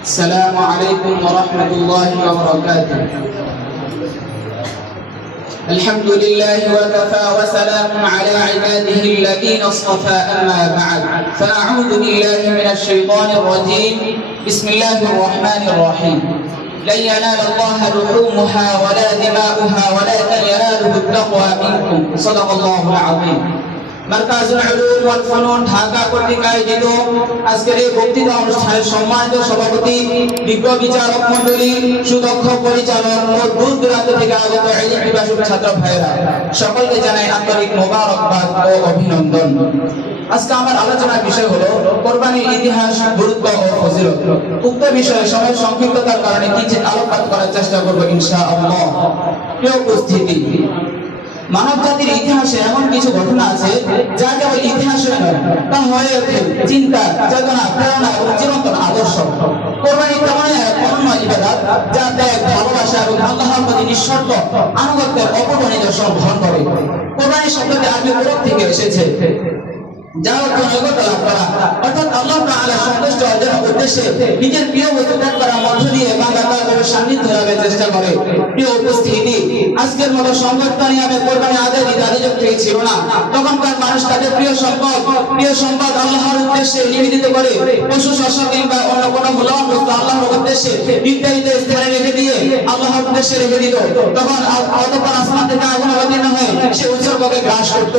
السلام عليكم ورحمة الله وبركاته. الحمد لله وكفى وسلام على عباده الذين اصطفى أما بعد فأعوذ بالله من الشيطان الرجيم بسم الله الرحمن الرحيم لن ينال الله لحومها ولا دماؤها ولكن يناله التقوى منكم صدق الله العظيم. মারকাজুল উলুম ওয়াল ফুনুন ঢাকা কর্তৃক আয়োজিত আজকের এই বক্তৃতা অনুষ্ঠানের সম্মানিত সভাপতি, বিজ্ঞ বিচারক মণ্ডলী, সুদক্ষ পরিচালক ও দূর দূরান্ত থেকে আগত ইলম পিপাসু ছাত্র ভাইরা সকলকে জানাই আন্তরিক মোবারকবাদ ও অভিনন্দন। আজকে আমার আলোচনার বিষয় হলো কোরবানির ইতিহাস, গুরুত্ব ও ফজিলত। উক্ত বিষয়ে সময় সংক্ষিপ্ততার কারণে কিঞ্চিত আলোকপাত করার চেষ্টা করব ইনশাআল্লাহ। প্রিয় উপস্থিতি, মানব জাতির ইতিহাসে এমন কিছু ঘটনা আছে যা কেবল ইতিহাসে নয়, তা হয়ে ওঠে চিন্তা, চেতনা, প্রেরণা এবং চিরন্তন আদর্শ। কোরবানি তেমন এক অনন্য ইবাদত যা ত্যাগ, ভালোবাসা এবং আল্লাহর প্রতি নিঃশর্ত আনুগত্যের অপূর্ব নিদর্শন বহন করে। কোরবানি শব্দটি আরবি কোরআন থেকে এসেছে, যা অর্থ নৈকট্য লাভ করা, অর্থাৎ আল্লাহ তাআলার সন্তুষ্টি অর্জনের উদ্দেশ্যে নিজের প্রিয় বস্তু ত্যাগ করার মধ্য দিয়ে বান্দা তার সান্নিধ্য লাভের চেষ্টা করে। প্রিয় উপস্থিতি, আজকের মতো সংবাদটা নিয়ে আমি কোরবানি আদায় দিতে আয়োজন ছিল না। তখনকার মানুষ তাদের প্রিয় সম্পদ আল্লাহর উদ্দেশ্যে নিবেদিত করে পশু, শস্য কিংবা অন্য কোনো মূল্যবান বস্তু আল্লাহর উদ্দেশ্যে নির্ধারিত স্থানে রেখে দিয়ে আল্লাহর উদ্দেশ্যে রেখে দিত। তখন অতঃপর আসমান থেকে আগুন অবতীর্ণ হয়ে সে উৎসর্গকে গ্রাস করত।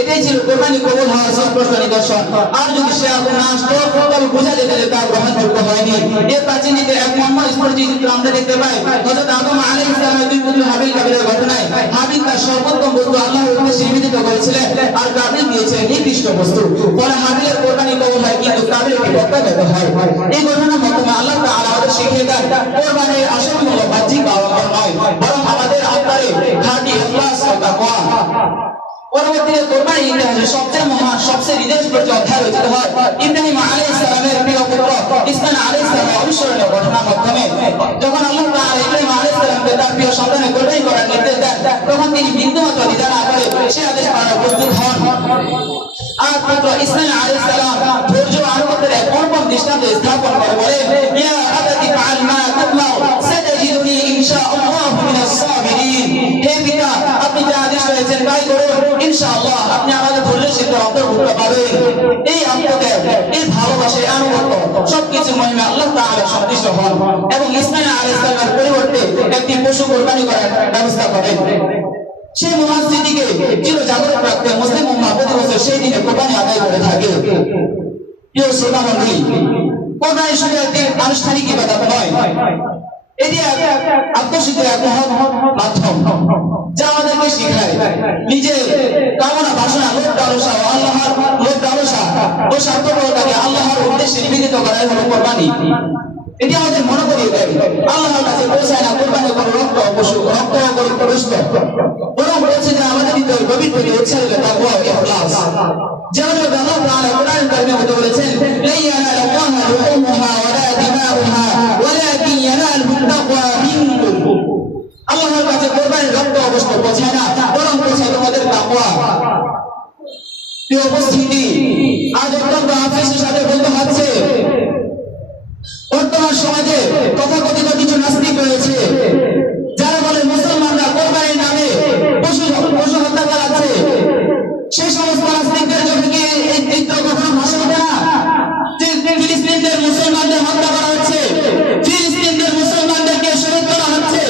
এটাই ছিল কোরবানি কবুল হওয়ার সুস্পষ্ট নিদর্শন। আর যদি সে আগুন না আসতো তবে বোঝা যেত যে তা গ্রহণযোগ্য হয়নি। এর প্রাচীন এক নম্বর স্পষ্ট চিত্র আমরা দেখতে পাই হযরত আদম আলাইহিস সালামের দুই পুত্র হাবিল কাবিলের ঘটনায়। হাবিল তার সর্বোত্তম বস্তু আল্লাহর উদ্দেশ্যে নিবেদিত করেছিলেন আর কাবিল দিয়েছে নিকৃষ্ট বস্তু। ফলে হাবিলের কোরবানি কবুল হয় কিন্তু কাবিলের প্রত্যাখ্যাত হয়। এই ঘটনার মাধ্যমে আল্লাহ তাআলা আমাদের শিখিয়ে দেন কোরবানির আসল মূল্য বাহ্যিক আওয়াজ নয়, বরং আমাদের অন্তরে খাঁটি ইখলাস ও তাকওয়া। পরবর্তীতে কোরবানি ইতিহাসে সবচেয়ে মহান, সবচেয়ে হৃদয়স্পর্শী অধ্যায় রচিত হয় ইব্রাহিম আলাইহিস সালামের প্রিয় পুত্র ইসমাঈল আলাইহিস সালামের অনুসরণীয় ঘটনার মাধ্যমে। যখন আল্লাহ তাআলা ইব্রাহিম আলাইহিস সালামকে তার প্রিয় সন্তানের কোরবানি করার নির্দেশ দেন, তখন তিনি বিন্দুমাত্র দ্বিধা না করে সে আদেশ পালনে প্রস্তুত হন। আর পুত্র ইসমাঈল আলাইহিস সালাম ধৈর্য ও আনুগত্যের এক অনুপম দৃষ্টান্ত স্থাপন করে বলে, ইয়া আবাতি ফাআল মা তু'মার সাতাজিদুনি ইনশাআল্লাহু মিনাস সাবিরিন। হে পিতা, আপনি যা আদেশ করেছেন তাই করুন, ইনশাআল্লাহ আপনি আমাদের ধৈর্যের শিক্ষার অন্তর্ভুক্ত পাবেন। এই আত্মত্যাগ, এই ভালোবাসা, এই আনুগত্য সবকিছু মহিমা আল্লাহ তাআলা সন্তুষ্ট হন এবং ইসমাঈল আলাইহিস সালামের পরিবর্তে একটি পশু কোরবানি করার ব্যবস্থা করেন। সেই মহান স্মৃতিকে চির জাগরণ রাখতে মুসলিম উম্মাহ প্রতি বছর সেই দিনে কোরবানি আদায় করে থাকে। প্রিয় শ্রোতা মণ্ডলী, কোরবানি শুধু একটি আনুষ্ঠানিক ইবাদত নয়, এটি আত্মশুদ্ধির এক মহৎ মাধ্যম যা আমাদেরকে শেখায় নিজের কামনা, বাসনা, লোভ লালসা ও স্বার্থপরতাকে আল্লাহর উদ্দেশ্যে নিবেদিত করাই হলো কোরবানি। এটি আমাদের মনে করিয়ে দেয় আল্লাহর কাছে পৌঁছায় না কোরবানি কোনো রক্ত পশু, রক্ত গোস্ত, বরং বলেছে যে আমাদের হৃদয় গভীর থেকে উৎসাহিত তাকওয়া ও ইখলাস। যেমন আল্লাহ তাআলা কোরআন কারিমে বলেছেন, লা ইয়ানালুল্লাহু লুহুমুহা ওয়ালা দিমাউহা ওয়ালাকিন ইয়ানালুহু তাকওয়া মিনকুম। আল্লাহর কাছে কোরবানির রক্ত গোস্ত পৌঁছায় না, বরং পৌঁছায় তোমাদের তাকওয়া। প্রিয় উপস্থিতি, আজ অত্যন্ত আফসোসের সাথে বলতে হচ্ছে বর্তমান সমাজে তথাকথিত কিছু নাস্তিক রয়েছে যারা বলে মুসলমানরা কোরবানির নামে পশু হত্যা চালাচ্ছে। সেই সমস্ত নাস্তিকদের চোখে কি এই চিত্র কখনো ভাসে ওঠে না যে ফিলিস্তিনদের মুসলমানদের হত্যা করা হচ্ছে, ফিলিস্তিনদের মুসলমানদেরকে শহীদ করা হচ্ছে,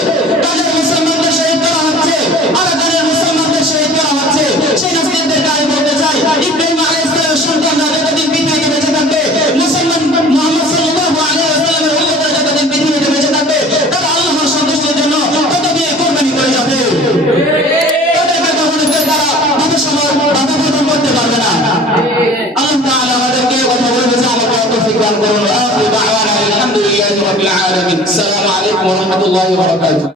তাদের মুসলমানদের শহীদ করা হচ্ছে, আরাকানের মুসলমানদের শহীদ করা হচ্ছে। সেই নাস্তিকদেরকে আমি বলতে চাই, ইব্রাহিম আলাইহিস সালামের সন্তানরা যতদিন পৃথিবীতে বেঁচে থাকবে, মুসলমান মুহাম্মদ সাল্লাল্লাহু আলাইহি ওয়াসাল্লামের উম্মতরা যতদিন পৃথিবীতে বেঁচে থাকবে, তারা আল্লাহর সন্তুষ্টির জন্য ততদিন কোরবানি করে যাবে। তাদেরকে কখনো কেউ তারা বাধাপ্রদান করতে পারবে না। আল্লাহ তাআলা আমাদেরকে কথা বলে গেছে, আমাকে তৌফিক দান করুন। আখিরু দাওয়ানা আলহামদুলিল্লাহি রাব্বিল আলামিন। আসসালামু আলাইকুম ওয়া রাহমাতুল্লাহি ওয়া বারাকাতুহু।